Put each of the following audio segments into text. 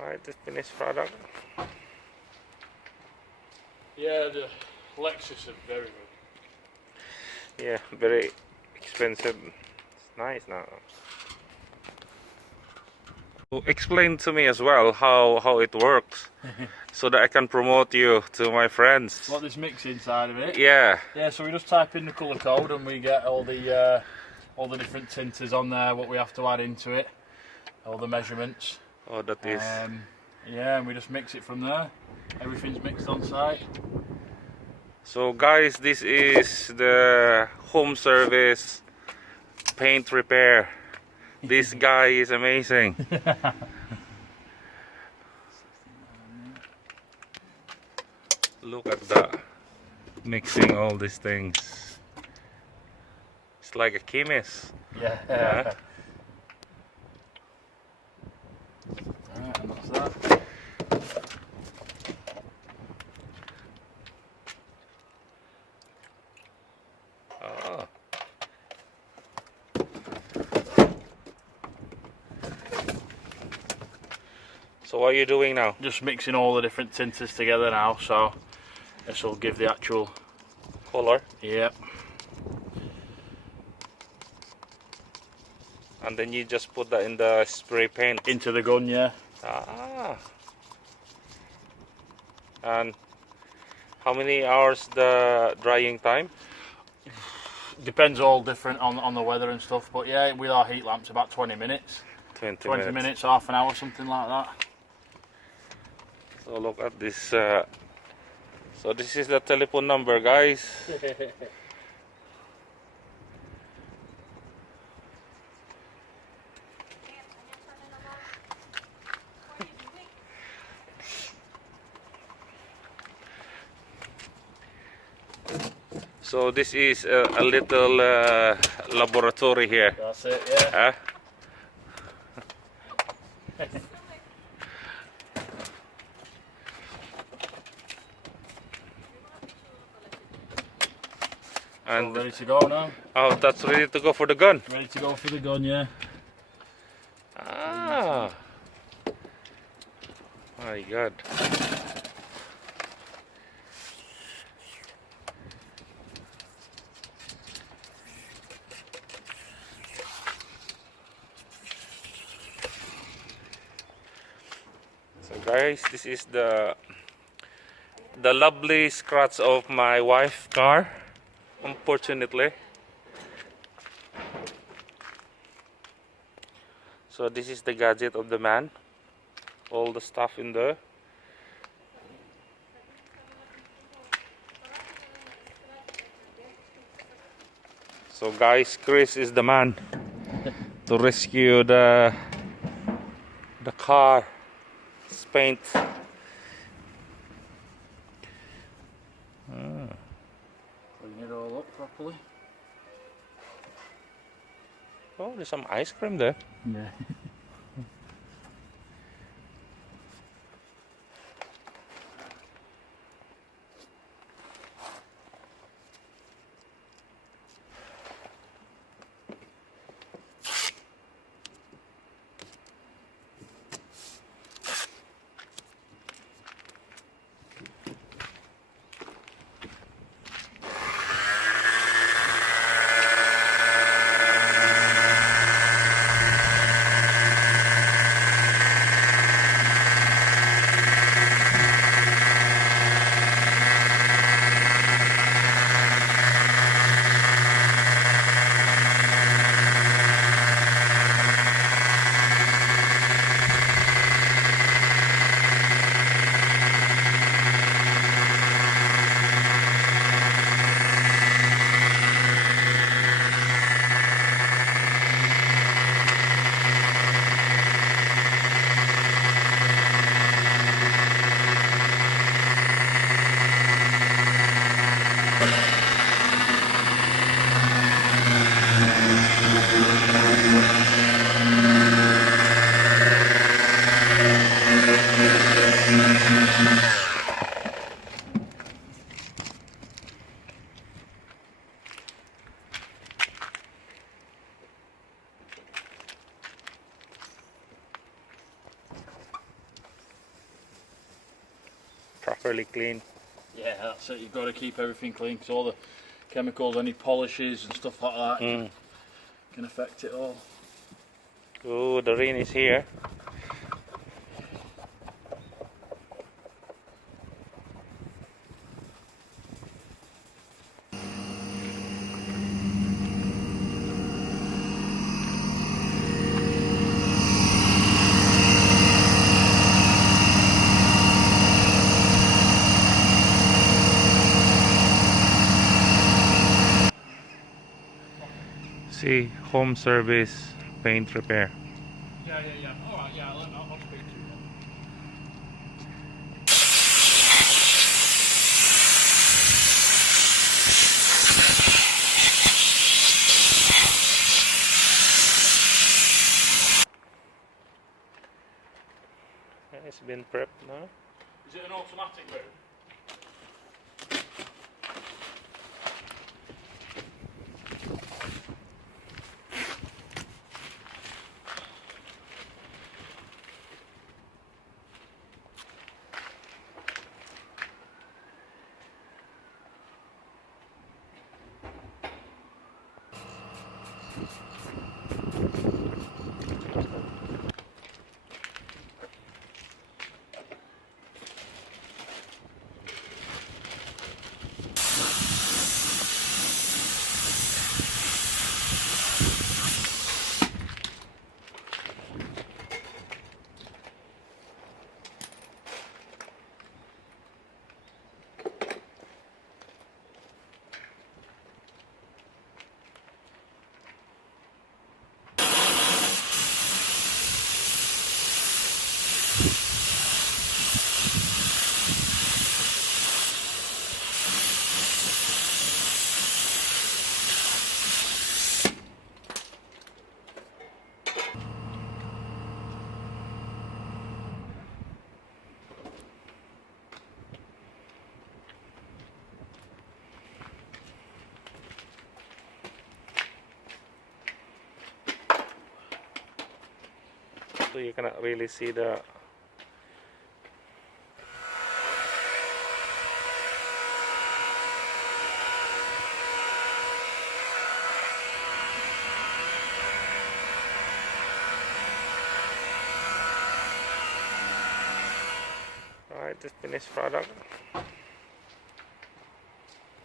Alright, the finished product. Yeah, the Lexus are very good. Yeah, very expensive. It's nice now. Explain to me as well how it works, so that I can promote you to my friends. What, this mix inside of it? Yeah. Yeah, so we just type in the colour code and we get all the different tinters on there, what we have to add into it, all the measurements. Oh, that is. Yeah, and we just mix it from there. Everything's mixed on site. So guys, this is the home service paint repair. This guy is amazing. Look at that, mixing all these things. It's like a chemist. Yeah. Yeah. Alright, and that's that. Oh. So what are you doing now? Just mixing all the different tinters together now, so this will give the actual Color. Yep. And then you just put that in the spray paint. Into the gun, yeah. Ah. And how many hours the drying time? Depends all different on the weather and stuff, but yeah, with our heat lamps about 20 minutes. 20 minutes, half an hour, something like that. So look at this. So this is the telephone number, guys. So this is a little laboratory here. That's it, yeah. And ready to go now. Oh, that's ready to go for the gun. Ready to go for the gun, yeah. Ah, my God. So guys, this is the lovely scratch of my wife's car, unfortunately. So this is the gadget of the man, all the stuff in there. So guys, Chris is the man to rescue the car paint. Clean it all up properly. Oh, there's some ice cream there. Yeah. properly clean. Yeah, that's it. You've got to keep everything clean because all the chemicals, any polishes and stuff like that can affect it all. Oh, the rain is here. See, home service paint repair. Yeah. All right, yeah, I'll speak to you then. It's been prepped now. Is it an automatic move? So you cannot really see the the finished product.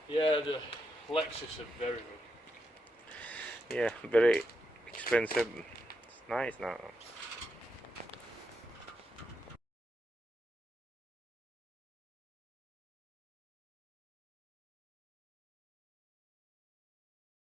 Yeah, the Lexus are very good. Yeah, very expensive. It's nice now.